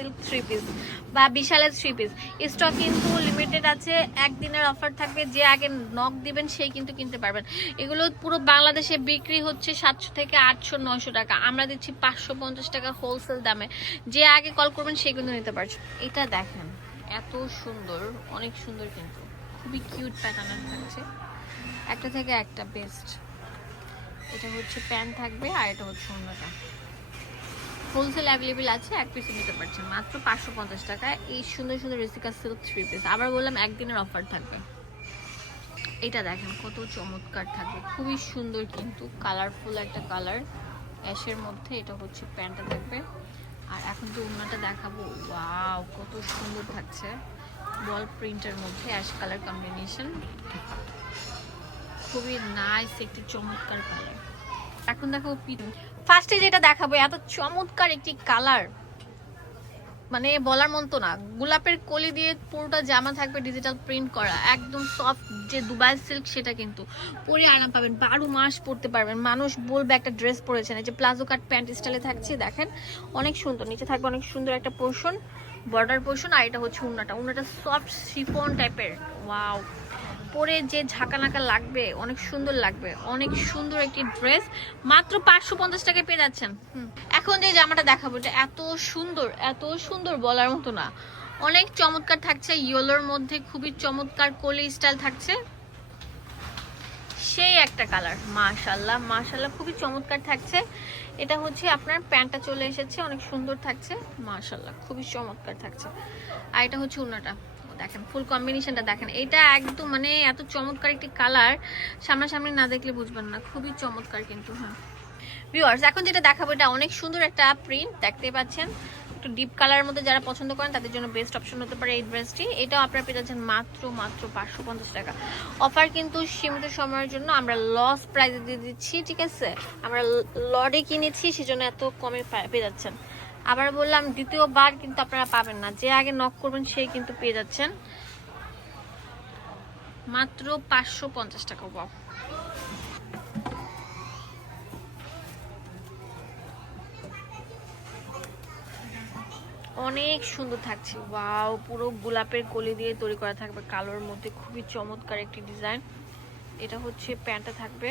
Silk three piece বা বিশালের three piece stock কিন্তু লিমিটেড আছে, একদিনের অফার থাকবে, যে আগে নক দিবেন সেই কিন্তু কিনতে পারবেন। এগুলো পুরো বাংলাদেশে বিক্রি হচ্ছে সাতশো থেকে আটশো, নয়শো টাকা। আমরা দিচ্ছি পাঁচশো পঞ্চাশ টাকা হোলসেল দামে। যে আগে কল করবেন সে কিন্তু নিতে পারছ। এটা দেখেন, এত সুন্দর, অনেক সুন্দর কিন্তু। খুবই কিউট প্যাটার্নের থাকছে। একটা থেকে একটা বেস্ট এটা হচ্ছে প্যান্ট থাকবে আর এটা হচ্ছে অন্যটা। হোলসেল অ্যাভেলেবেল আছে, এক পিসে নিতে পারছেন। মাত্র পাঁচশো পঞ্চাশ টাকা। এই সুন্দর সুন্দর রেসিকা সিল্ক থ্রি পিস আবার বললাম, একদিনের অফার থাকবে। এটা দেখেন, কত চমৎকার থাকবে। খুবই সুন্দর কিন্তু কালারফুল একটা কালার অ্যাশের মধ্যে এটা হচ্ছে প্যান্টটা থাকবে। আর এখন তো উন্নাটা দেখাবো, ওয়াও, কত সুন্দর থাকছে। বল প্রিন্টের মধ্যে অ্যাশ কালার কম্বিনেশন খুবই নাইস একটি চমৎকার কালার এখন দেখো ফার্স্টে যেটা দেখাবো, এত চমৎকার একটি কালার মানে বলার মতো না। গোলাপের কলি দিয়ে পুরোটা জামা থাকবে ডিজিটাল প্রিন্ট করা। একদম সফট যে দুবাই সিল্ক সেটা কিন্তু। পরে আরাম পাবেন, বারো মাস পরতে পারবেন। মানুষ বলবে একটা ড্রেস পরেছেন এই যে প্লাজো কাট প্যান্ট স্টাইলে থাকছে, দেখেন, অনেক সুন্দর। নিচে থাকবে অনেক সুন্দর একটা পোর্শন বর্ডার পোর্শন আর এটা হচ্ছে উন্নাটা। উন্নাটা সফট শিফন টাইপের ওয়াও পরে যে ঝাঁকানাকা লাগবে, অনেক সুন্দর লাগবে। অনেক সুন্দর একটি ড্রেস মাত্র পাঁচশো পঞ্চাশ টাকায় পেয়ে যাচ্ছেন। এখন যে জামাটা দেখাবো, এটা এত সুন্দর এত সুন্দর বলার মতো না। অনেক চমৎকার থাকছে ইয়েলোর মধ্যে খুবই চমৎকার কলি স্টাইল থাকছে। সেই একটা কালার মাশাল্লাহ মাশাল্লাহ খুবই চমৎকার থাকছে। এটা হচ্ছে আপনার প্যান্টটা চলে এসেছে, অনেক সুন্দর থাকছে মাশাল্লাহ খুবই চমৎকার থাকছে। আর এটা হচ্ছে উন্নাটা দেখেন ফুল কম্বিনেশনটা দেখেন। এটা একদম মানে এত চমৎকার একটি কালার সামনাসামনি না দেখলে বুঝবেন না। খুবই চমৎকার কিন্তু হ্যাঁ। ভিউয়ার্স এখন যেটা দেখাবো, এটা অনেক সুন্দর একটা প্রিন্ট দেখতে পাচ্ছেন। একটু ডিপ কালারের মধ্যে যারা পছন্দ করেন, তাদের জন্য বেস্ট অপশন হতে পারে এই ড্রেসটি এটাও আপনারা পেয়ে যাচ্ছেন মাত্র মাত্র পাঁচশো পঞ্চাশ টাকা। অফার কিন্তু সীমিত সময়ের জন্য আমরা লস প্রাইসে দিয়ে দিচ্ছি, ঠিক আছে? আমরা লডে কিনেছি, সেজন্য এত কমে পেয়ে যাচ্ছেন। আবার বললাম দ্বিতীয়বার কিন্তু আপনারা পাবেন না। যে আগে নক করবেন, সেই কিন্তু পেয়ে যাচ্ছেন। মাত্র পাঁচশো পঞ্চাশ টাকা পাও অনেক সুন্দর থাকছে ওয়াও পুরো গোলাপের কলি দিয়ে তৈরি করা থাকবে, কালোর মধ্যে খুবই চমৎকার একটি ডিজাইন এটা হচ্ছে প্যান্টটা থাকবে,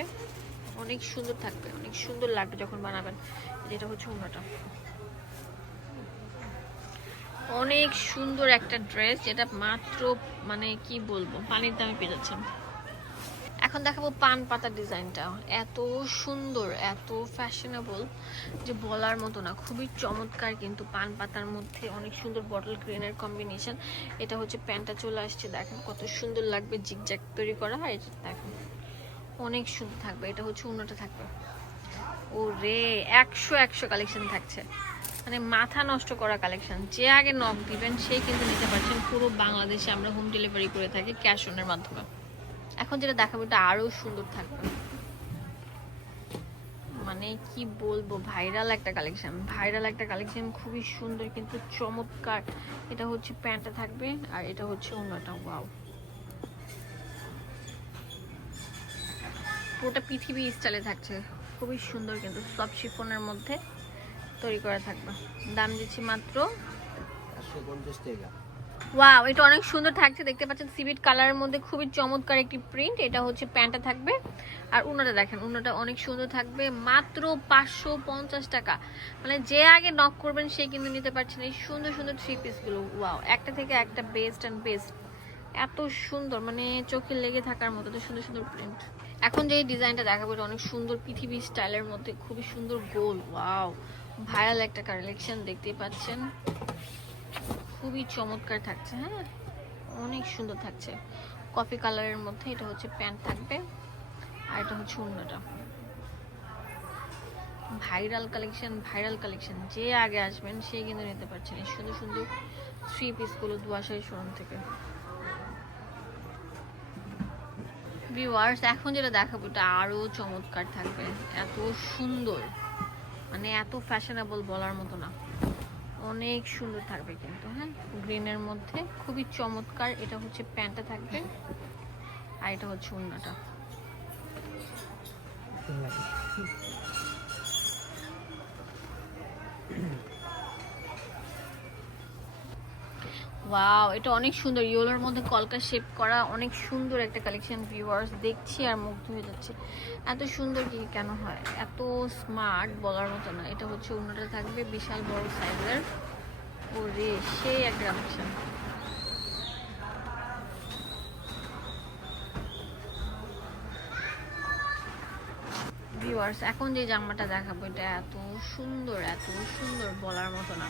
অনেক সুন্দর থাকবে, অনেক সুন্দর লাগবে যখন বানাবেন। যেটা হচ্ছে অন্যটা অনেক সুন্দর একটা ড্রেস যেটা মাত্র মানে কি বলব, পানির দামে পেয়ে যাচ্ছেন এখন দেখাবো পান পাতার ডিজাইনটা। এত সুন্দর, এত ফ্যাশনেবল যে বলার মতো না। খুবই চমৎকার কিন্তু পান পাতার মধ্যে অনেক সুন্দর বটল গ্রিনের কম্বিনেশন এটা হচ্ছে প্যান্টটা চলে আসছে, দেখেন কত সুন্দর লাগবে জিগজ্যাগ তৈরি করা। আর এটা দেখেন, অনেক সুন্দর থাকবে। এটা হচ্ছে অন্যটা থাকবে। ও রে একশো একশো কালেকশন থাকছে। মানে মাথা নষ্ট করা কালেকশন যে আগে নক দিবেন সেই কিন্তু নিতে পারছেন। পুরো বাংলাদেশে আমরা হোম ডেলিভারি করে থাকি ক্যাশ অনের মাধ্যমে। এখন যেটা দেখাবো, এটা আরও সুন্দর থাকবে। মানে কি বলব ভাইরাল একটা কালেকশন ভাইরাল একটা কালেকশন খুবই সুন্দর, কিন্তু চমৎকার। এটা হচ্ছে প্যান্টটা থাকবে, আর এটা হচ্ছে অন্যটা। ওয়াও পুরোটা পৃথিবী স্টাইলে থাকছে। খুবই সুন্দর কিন্তু, সব শিফনের মধ্যে। তৈরি করা থাকবে। দাম দিচ্ছি মাত্র ওয়াও এটা অনেক সুন্দর থাকছে দেখতে পাচ্ছেন সিভিট কালারের মধ্যে খুবই চমৎকার একটি প্রিন্ট এটা হচ্ছে প্যান্টটা থাকবে। আর উনাটা দেখেন উনাটা অনেক সুন্দর থাকবে মাত্র পাঁচশো পঞ্চাশ টাকা। মানে যে আগে নক করবেন সে কিন্তু নিতে পারছেন এই সুন্দর সুন্দর থ্রি পিসগুলো ওয়াও একটা থেকে একটা বেস্ট অ্যান্ড বেস্ট এত সুন্দর মানে চোখে লেগে থাকার মতো তো সুন্দর সুন্দর প্রিন্ট এখন যে ডিজাইনটা দেখাবো এটা অনেক সুন্দর পৃথিবী স্টাইলের মধ্যে খুবই সুন্দর গোল ওয়াও। ভাইরাল একটা কালেকশন দেখতেই পাচ্ছেন। খুবই চমৎকার থাকছে হ্যাঁ? অনেক সুন্দর থাকছে। কফি কালারের মধ্যে এটা হচ্ছে প্যান্ট থাকবে আর এটা হচ্ছে অন্যটা ভাইরাল কালেকশন ভাইরাল কালেকশন যে আগে আসবেন, সে কিন্তু নিতে পারছেন সুন্দর সুন্দর থ্রি পিসগুলো দুয়াশাই শোরুম থেকে। ভিউয়ার্স এখন যেটা দেখাবো, এটা আরও চমৎকার থাকবে। এত সুন্দর। মানে এত ফ্যাশনেবল বলার মতো না। অনেক সুন্দর থাকবে কিন্তু হ্যাঁ? গ্রিনের মধ্যে খুবই চমৎকার, এটা হচ্ছে প্যান্টটা থাকবে আর এটা হচ্ছে অন্যটা ওয়াও এটা অনেক সুন্দর। ইয়েলোর মধ্যে কলকা শেপ করা অনেক সুন্দর একটা কালেকশন ভিউয়ার্স দেখছি আর মুগ্ধ হয়ে যাচ্ছে। এত সুন্দর কি কেন হয়? এত স্মার্ট বলার মতো না। এটা হচ্ছে অন্যটা থাকবে বিশাল বড় সাইজের ওরে সেই এক কালেকশন ভিউয়ার্স এখন যে জামাটা দেখাবো, এটা এত সুন্দর এত সুন্দর বলার মতো না।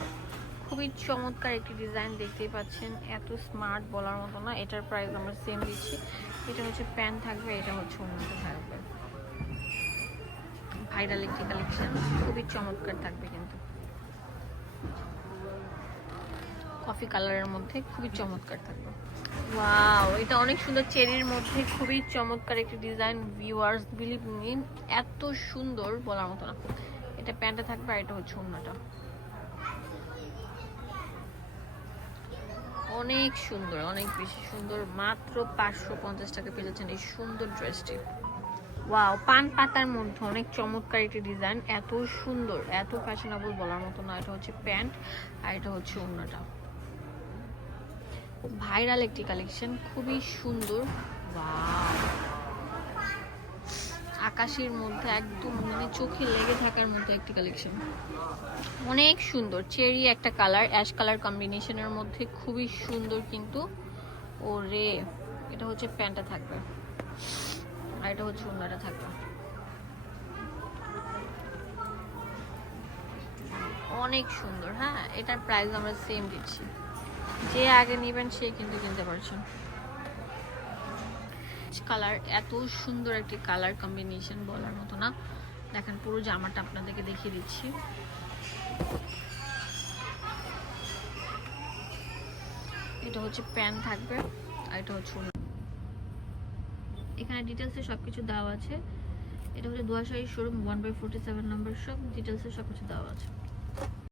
খুবই চমৎকার একটি ডিজাইন দেখতেই পাচ্ছেন। এত স্মার্ট বলার মতো না, এটার প্রাইস আমরা সেম দিচ্ছি। এটা হচ্ছে প্যান্ট থাকবে, এটা হচ্ছে অন্যটা থাকবে। ভাইরাল একটি কালেকশন খুবই চমৎকার থাকবে কিন্তু। কফি কালারের মধ্যে খুবই চমৎকার থাকবে। ওয়াও এটা অনেক সুন্দর চেরির মধ্যে খুবই চমৎকার একটি ডিজাইন ভিউয়ার্স বিলিভ মি এত সুন্দর বলার মতো না। এটা প্যান্টে থাকবে আর এটা হচ্ছে অন্যটা। অনেক সুন্দর, অনেক বেশি সুন্দর। মাত্র পাঁচশো পঞ্চাশ টাকা পেয়ে যাচ্ছেন এই সুন্দর ড্রেসটি ওয়াও পান পাতার মধ্যে অনেক চমৎকার একটি ডিজাইন এত সুন্দর, এত ফ্যাশনেবল বলার মতো না, এটা হচ্ছে প্যান্ট আর এটা হচ্ছে অন্যটা ভাইরাল একটি কালেকশন খুবই সুন্দর। ওয়াও আকাশের মধ্যে একদম মানে চোখে লেগে থাকার মতো একটি কালেকশন অনেক সুন্দর চেরি একটা কালার অ্যাশ কালার কম্বিনেশনের মধ্যে খুবই সুন্দর কিন্তু ও রে এটা হচ্ছে প্যান্টটা থাকবে আর এটা হচ্ছে অন্যটা থাকবে। অনেক সুন্দর হ্যাঁ এটার প্রাইস আমরা সেম দিচ্ছি। যে আগে নেবেন সে কিন্তু কিনতে পারছেন। কালার এত সুন্দর একটি কালার কম্বিনেশন বলার মতো না। দেখেন, পুরো জামাটা আপনাদেরকে দেখিয়ে দিচ্ছি। এটা হচ্ছে প্যান্ট থাকবে আর এটা হচ্ছে এখানে ডিটেলসে সব কিছু দেওয়া আছে। এটা হচ্ছে দুয়াশাহী showroom one by forty seven number সব ডিটেলসে সব কিছু দেওয়া আছে।